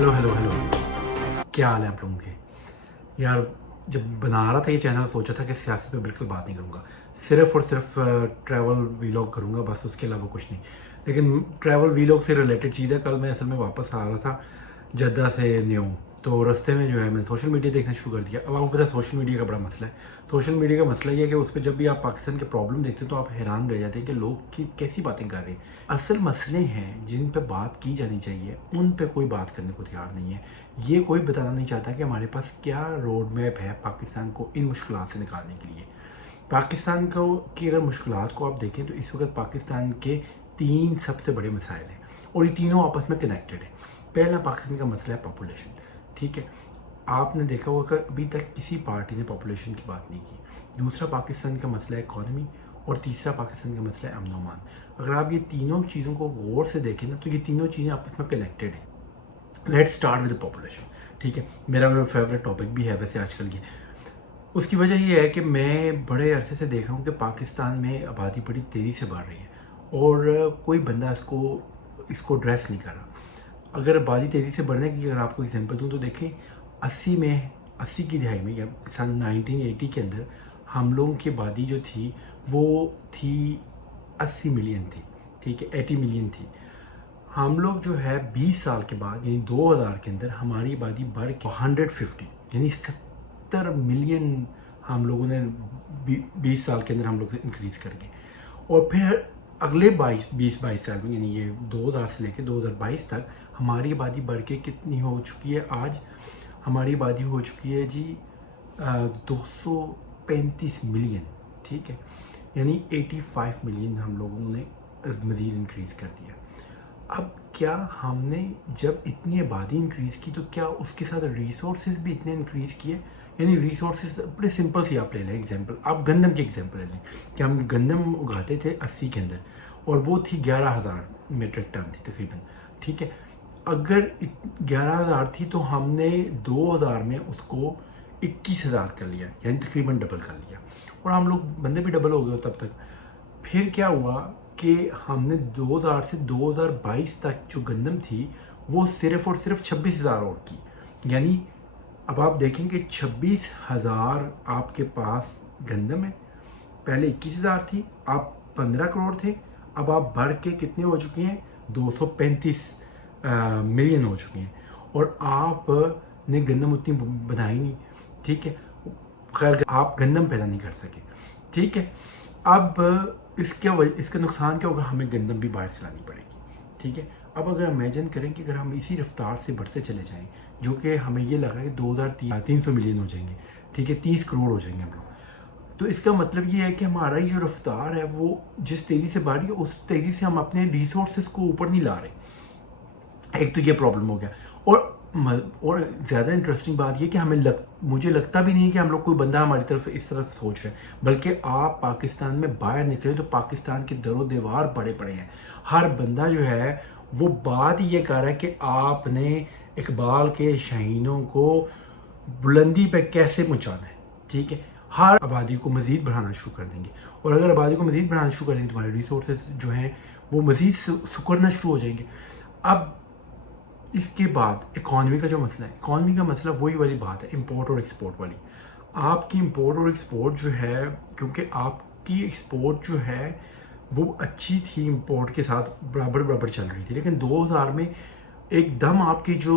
Hello hello hello, क्या हाल है आप लोगों के। यार जब बना रहा था ये चैनल सोचा था कि सियासत पे बिल्कुल बात नहीं करूँगा, सिर्फ़ और सिर्फ ट्रैवल वीलॉग करूँगा बस, उसके अलावा कुछ नहीं। लेकिन ट्रैवल वीलॉग से रिलेटेड चीज़ है। कल मैं असल में वापस आ रहा था जद्दा से न्यू, तो रास्ते में जो है मैंने सोशल मीडिया देखना शुरू कर दिया। अब आपको पता है सोशल मीडिया का बड़ा मसला है। सोशल मीडिया का मसला ये है कि उस पर जब भी आप पाकिस्तान के प्रॉब्लम देखते हो तो आप हैरान रह जाते हैं कि लोग की कैसी बातें कर रहे हैं। असल मसले हैं जिन पे बात की जानी चाहिए, उन पे कोई बात करने को तैयार नहीं है। ये कोई बताना नहीं चाहता कि हमारे पास क्या रोड मैप है पाकिस्तान को इन मुश्किलात से निकालने के लिए। पाकिस्तान को की अगर मुश्किलात को आप देखें तो इस वक्त पाकिस्तान के 3 सबसे बड़े मसाइल हैं और ये तीनों आपस में कनेक्टेड है। पहला पाकिस्तान का मसला है पॉपुलेशन, ठीक है। आपने देखा होगा कि अभी तक किसी पार्टी ने पॉपुलेशन की बात नहीं की। दूसरा पाकिस्तान का मसला है इकॉनमी और तीसरा पाकिस्तान का मसला है अमन अमान। अगर आप ये तीनों चीज़ों को गौर से देखें ना तो ये तीनों चीज़ें आपस में कनेक्टेड हैं। लेट्स स्टार्ट विद पॉपुलेशन, ठीक है। मेरा फेवरेट टॉपिक भी है वैसे आजकल ये। उसकी वजह ये है कि मैं बड़े अरसे से देख रहा हूँ कि पाकिस्तान में आबादी बड़ी तेज़ी से बढ़ रही है और कोई बंदा इसको ड्रेस नहीं कर रहा। अगर आबादी तेज़ी से बढ़ने की अगर आपको एग्जांपल दूँ तो देखें 80 की दहाई में या सन 1980 के अंदर हम लोगों की आबादी जो थी वो थी 80 मिलियन थी, ठीक है, 80 मिलियन थी। हम लोग जो है 20 साल के बाद यानी 2000 के अंदर हमारी आबादी बढ़ के 150 यानी 70 मिलियन हम लोगों ने 20 साल के अंदर हम लोग इंक्रीज़ कर गए। और फिर अगले 20-22 साल में यानी ये 2000 से लेकर 2022 तक हमारी आबादी बढ़ के कितनी हो चुकी है। आज हमारी आबादी हो चुकी है जी 235 मिलियन, ठीक है, यानी 85 मिलियन हम लोगों ने मज़ीद इंक्रीज़ कर दिया। अब क्या हमने जब इतनी आबादी इंक्रीज़ की तो क्या उसके साथ रिसोर्सेज भी इतने इंक्रीज़ किए। यानी रिसोर्सेज बड़े सिंपल सी आप ले लें एग्जांपल, आप गंदम की एग्जांपल ले लें कि हम गंदम उगाते थे 80 के अंदर और वो थी 11,000 मीट्रिक टन थी तकरीबन, ठीक है। अगर 11,000 थी तो हमने 2000 में उसको 21,000 कर लिया, यानी तकरीबन डबल कर लिया और हम लोग बंदे भी डबल हो गए तब तक। फिर क्या हुआ कि हमने 2000 से 2022 तक जो गंदम थी वो सिर्फ और सिर्फ 26,000 और की। यानी अब आप देखेंगे 26,000 आपके पास गंदम है, पहले 21,000 थी, आप 15 करोड़ थे, अब आप बढ़ के कितने हो चुके हैं 235 मिलियन हो चुके हैं और आपने गंदम उतनी बनाई नहीं, ठीक है। खैर आप गंदम पैदा नहीं कर सके, ठीक है। अब इसका नुकसान क्या होगा, हमें गंदम भी बाहर से लानी पड़ेगी, ठीक है। अब अगर इमेजिन करें कि अगर हम इसी रफ्तार से बढ़ते चले जाएं, जो कि हमें ये लग रहा है कि 2300 मिलियन हो जाएंगे, ठीक है, 30 करोड़ हो जाएंगे हम लोग, तो इसका मतलब ये है कि हमारा ये जो रफ्तार है वो जिस तेज़ी से बढ़ रही है उस तेज़ी से हम अपने रिसोर्सेज को ऊपर नहीं ला रहे। एक तो ये प्रॉब्लम हो गया और ज़्यादा इंटरेस्टिंग बात ये कि मुझे लगता भी नहीं है कि हम लोग कोई बंदा हमारी तरफ इस तरफ सोच रहे हैं, बल्कि आप पाकिस्तान में बाहर निकले तो पाकिस्तान के दरो दीवार बड़े पड़े हैं। हर बंदा जो है वो बात ये कर रहा है कि आपने इकबाल के शाहीनों को बुलंदी पे कैसे पहुँचाना है, ठीक है। हर आबादी को मज़ीद बढ़ाना शुरू कर देंगे और अगर आबादी को मज़ीद बढ़ाना शुरू कर देंगे तो हमारे रिसोर्सेज जो हैं वो मज़ीद सुकड़ना शुरू हो जाएंगे। अब इसके बाद इकॉनमी का जो मसला है, इकॉनमी का मसला वही वाली बात है, इंपोर्ट और एक्सपोर्ट वाली। आपकी इंपोर्ट और एक्सपोर्ट जो है, क्योंकि आपकी एक्सपोर्ट जो है वो अच्छी थी, इंपोर्ट के साथ बराबर बराबर चल रही थी, लेकिन 2000 में एकदम आपकी जो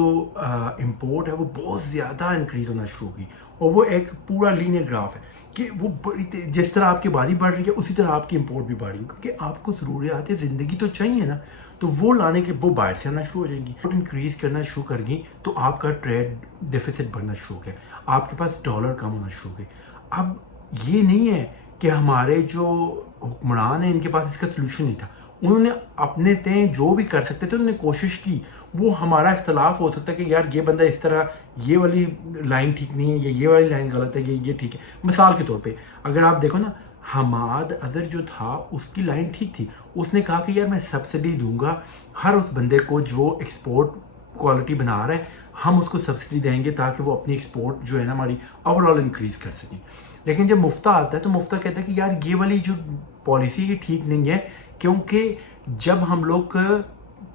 इंपोर्ट है वो बहुत ज़्यादा इंक्रीज़ होना शुरू होगी और वो एक पूरा लीनियर ग्राफ है कि वो जिस तरह आपकी आबादी बढ़ रही है उसी तरह आपकी इंपोर्ट भी बढ़ रही है, क्योंकि आपको ज़रूरियात ज़िंदगी तो चाहिए ना, तो वो लाने के वो बाहर से आना शुरू हो जाएंगी। इंक्रीज़ करना शुरू कर गई तो आपका ट्रेड डेफिसिट बढ़ना शुरू हो गया, आपके पास डॉलर कम होना शुरू हो गए। अब ये नहीं है कि हमारे जो हुक्मरान हैं इनके पास इसका सोल्यूशन नहीं था, उन्होंने अपने तय जो भी कर सकते थे उन्होंने कोशिश की। वो हमारा इख्तलाफ हो सकता है कि यार ये बंदा इस तरह, ये वाली लाइन ठीक नहीं है, ये वाली लाइन गलत है, ये ठीक है। मिसाल के तौर पे अगर आप देखो ना, हमाद अजहर जो था उसकी लाइन ठीक थी, उसने कहा कि यार मैं सब्सिडी दूंगा हर उस बंदे को जो एक्सपोर्ट क्वालिटी बना रहा है, हम उसको सब्सिडी देंगे ताकि वो अपनी एक्सपोर्ट जो है ना हमारी ओवरऑल इंक्रीज़ कर सकें। लेकिन जब मुफ्ता आता है तो मुफ्ता कहता है कि यार ये वाली जो पॉलिसी ये ठीक नहीं है, क्योंकि जब हम लोग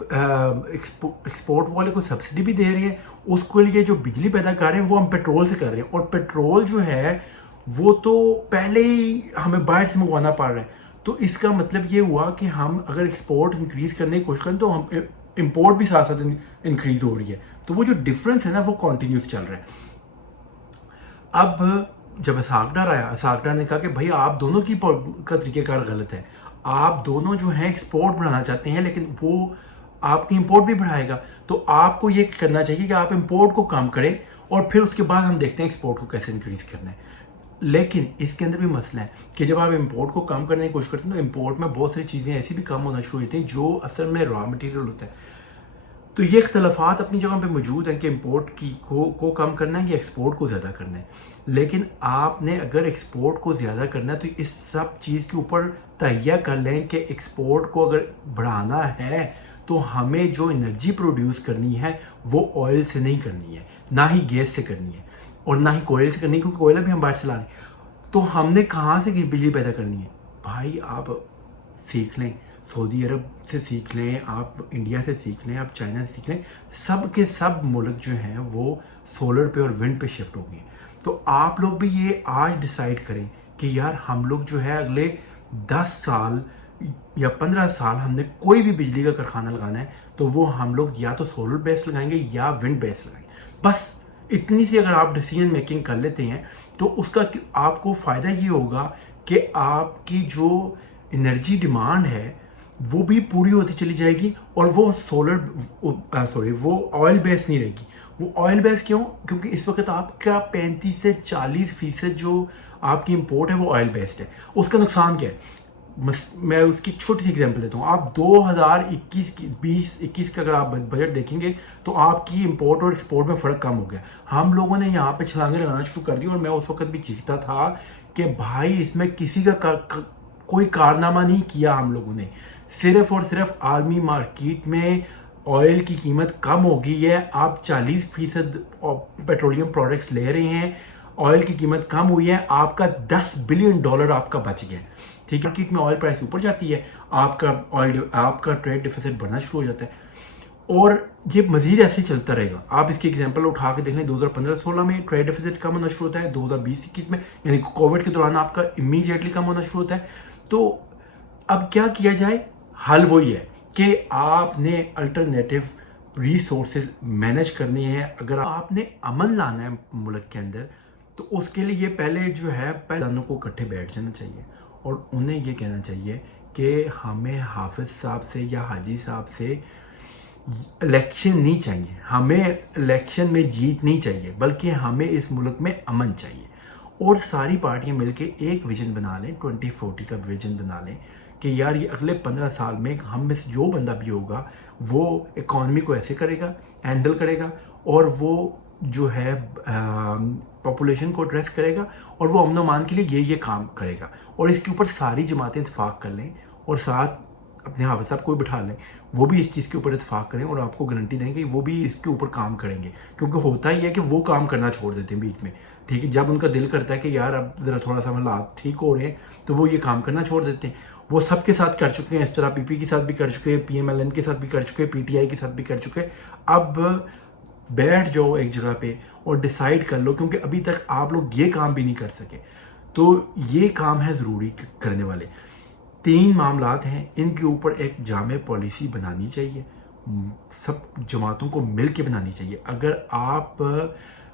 एक्सपोर्ट वाले को सब्सिडी भी दे रही है, उसके लिए जो बिजली पैदा कर रहे हैं वो हम पेट्रोल से कर रहे हैं, और पेट्रोल जो है वो तो पहले ही हमें बाहर से मंगवाना पड़ रहा है। तो इसका मतलब ये हुआ कि हम अगर एक्सपोर्ट इंक्रीज़ करने की कोशिश करें तो हम इंपोर्ट भी साथ साथ इंक्रीज़ हो रही है। तो वो जो डिफरेंस है ना वो कॉन्टीन्यूस चल रहा है। अब जब असाकडार आया, असाकडार ने कहा कि भाई आप दोनों का तरीक़ेकार गलत है, आप दोनों जो हैं एक्सपोर्ट बढ़ाना चाहते हैं लेकिन वो आपकी इंपोर्ट भी बढ़ाएगा, तो आपको ये करना चाहिए कि आप इंपोर्ट को कम करें और फिर उसके बाद हम देखते हैं एक्सपोर्ट को कैसे इंक्रीज़ करना है। लेकिन इसके अंदर भी मसला है कि जब आप इंपोर्ट को कम करने की कोशिश करते हैं तो इंपोर्ट में बहुत सारी चीज़ें ऐसी भी कम होना शुरू होती हैं जो असल में रॉ मटेरियल होता है। तो ये इख्तलाफात अपनी जगह पे मौजूद हैं कि इंपोर्ट को कम करना है या एक्सपोर्ट को ज़्यादा करना है। लेकिन आपने अगर एक्सपोर्ट को ज़्यादा करना है तो इस सब चीज़ के ऊपर तहैया कर लें कि एक्सपोर्ट को अगर बढ़ाना है तो हमें जो एनर्जी प्रोड्यूस करनी है वो ऑयल से नहीं करनी है, ना ही गैस से करनी है और ना ही कोयले से करनी है, क्योंकि कोयला भी हम बाहर से ला रहे हैं। तो हमने कहाँ से बिजली पैदा करनी है? भाई आप सीख लें, सऊदी अरब से सीख लें, आप इंडिया से सीख लें, आप चाइना से सीख लें, सब के सब मुल्क जो हैं वो सोलर पे और विंड पे शिफ्ट हो गए हैं। तो आप लोग भी ये आज डिसाइड करें कि यार हम लोग जो है अगले 10 साल या 15 साल हमने कोई भी बिजली का कारखाना लगाना है तो वो हम लोग या तो सोलर बेस लगाएंगे या विंड बेस लगाएंगे। बस इतनी सी अगर आप डिसीजन मेकिंग कर लेते हैं तो उसका आपको फ़ायदा ये होगा कि आपकी जो एनर्जी डिमांड है वो भी पूरी होती चली जाएगी और वो वो ऑयल बेस नहीं रहेगी। वो ऑयल बेस क्यों? क्योंकि इस वक्त आपका 35 से 40% जो आपकी इंपोर्ट है वो ऑयल बेस्ड है। उसका नुकसान क्या है? मैं उसकी छोटी सी एग्जांपल देता हूँ। आप 2021 का अगर आप बजट देखेंगे तो आपकी इंपोर्ट और एक्सपोर्ट में फ़र्क कम हो गया। हम लोगों ने यहाँ पे छलांगे लगाना शुरू कर दी और मैं उस वक्त भी चीखता था कि भाई इसमें किसी का कोई कारनामा नहीं किया हम लोगों ने, सिर्फ और सिर्फ आर्मी मार्केट में ऑयल की कीमत कम हो गई है, आप 40% पेट्रोलियम प्रोडक्ट्स ले रहे हैं, ऑयल की कीमत कम हुई है, आपका $10 बिलियन आपका बच गया। ठीक है, मार्केट में ऑयल प्राइस ऊपर जाती है, आपका ट्रेड डिफिसिट बढ़ना शुरू हो जाता है और ये मजीद ऐसे चलता रहेगा। आप इसकी एग्जांपल उठा के देख लें, 2015-16 में ट्रेड डिफिसिट कम होना शुरू होता है, 2020-21 में यानी कोविड के दौरान आपका इमीडिएटली कम होना शुरू होता है। तो अब क्या किया जाए? हल वही है कि आपने अल्टरनेटिव रिसोर्सेज मैनेज करनी है। अगर आपने अमन लाना है मुल्क के अंदर तो उसके लिए पहले जो है पहले को इकट्ठे बैठ जाना चाहिए और उन्हें ये कहना चाहिए कि हमें हाफिज साहब से या हाजी साहब से इलेक्शन नहीं चाहिए, हमें इलेक्शन में जीत नहीं चाहिए, बल्कि हमें इस मुल्क में अमन चाहिए। और सारी पार्टियां मिलके एक विजन बना लें, 2040 का विजन बना लें कि यार ये अगले 15 साल में हम में से जो बंदा भी होगा वो इकॉनमी को ऐसे करेगा, हैंडल करेगा और वो जो है पॉपुलेशन को एड्रेस करेगा और वो अमन अमान के लिए ये काम करेगा। और इसके ऊपर सारी जमातें इत्तेफाक कर लें और साथ अपने हाफिज साहब को भी बिठा लें, वो भी इस चीज़ के ऊपर इत्तेफाक करें और आपको गारंटी दें कि वो भी इसके ऊपर काम करेंगे। क्योंकि होता ही है कि वो काम करना छोड़ देते हैं बीच में, ठीक है, जब उनका दिल करता है कि यार अब ज़रा थोड़ा सा हालात ठीक हो रहे हैं तो वो ये काम करना छोड़ देते हैं। वो सबके साथ कर चुके हैं, इस तरह पीपी के साथ भी कर चुके हैं, PMLN के साथ भी कर चुके हैं, PTI के साथ भी कर चुके हैं। अब बैठ जाओ एक जगह पे और डिसाइड कर लो, क्योंकि अभी तक आप लोग ये काम भी नहीं कर सके। तो ये काम है ज़रूरी करने वाले। 3 मामलात हैं, इनके ऊपर एक जामे पॉलिसी बनानी चाहिए, सब जमातों को मिल के बनानी चाहिए। अगर आप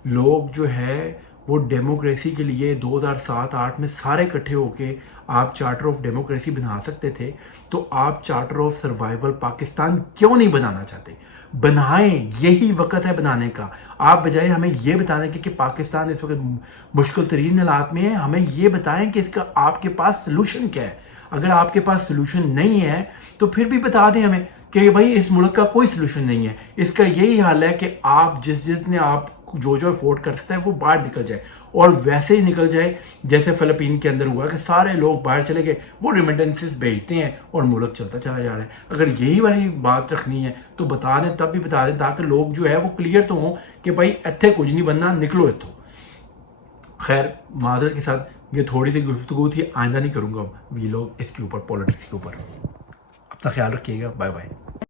लोग जो है वो डेमोक्रेसी के लिए 2007-8 में सारे इकट्ठे होके आप चार्टर ऑफ डेमोक्रेसी बना सकते थे, तो आप चार्टर ऑफ सर्वाइवल पाकिस्तान क्यों नहीं बनाना चाहते? बनाएं, यही वक्त है बनाने का। आप बजाय हमें ये बताने के कि पाकिस्तान इस वक्त मुश्किल तरीन हालात में है, हमें ये बताएं कि इसका आपके पास सोल्यूशन क्या है। अगर आपके पास सोल्यूशन नहीं है तो फिर भी बता दें हमें कि भाई इस मुल्क का कोई सोल्यूशन नहीं है, इसका यही हाल है कि आप जिसने आप जो अफोर्ड कर सकता है वो बाहर निकल जाए और वैसे ही निकल जाए जैसे फिलिपीन के अंदर हुआ कि सारे लोग बाहर चले गए, वो रिमिटेंसेस भेजते हैं और मुल्क चलता चला जा रहा है। अगर यही वाली बात रखनी है तो बता दें, तब भी बता दें ताकि लोग जो है वो क्लियर तो हों कि भाई इत्थे कुछ नहीं बनना, निकलो इत्थों। खैर माजरत के साथ ये थोड़ी सी गुफ्तगू थी, आइंदा नहीं करूँगा वीलॉग इसके ऊपर, पॉलिटिक्स के ऊपर। अपना ख्याल रखिएगा, बाय बाय।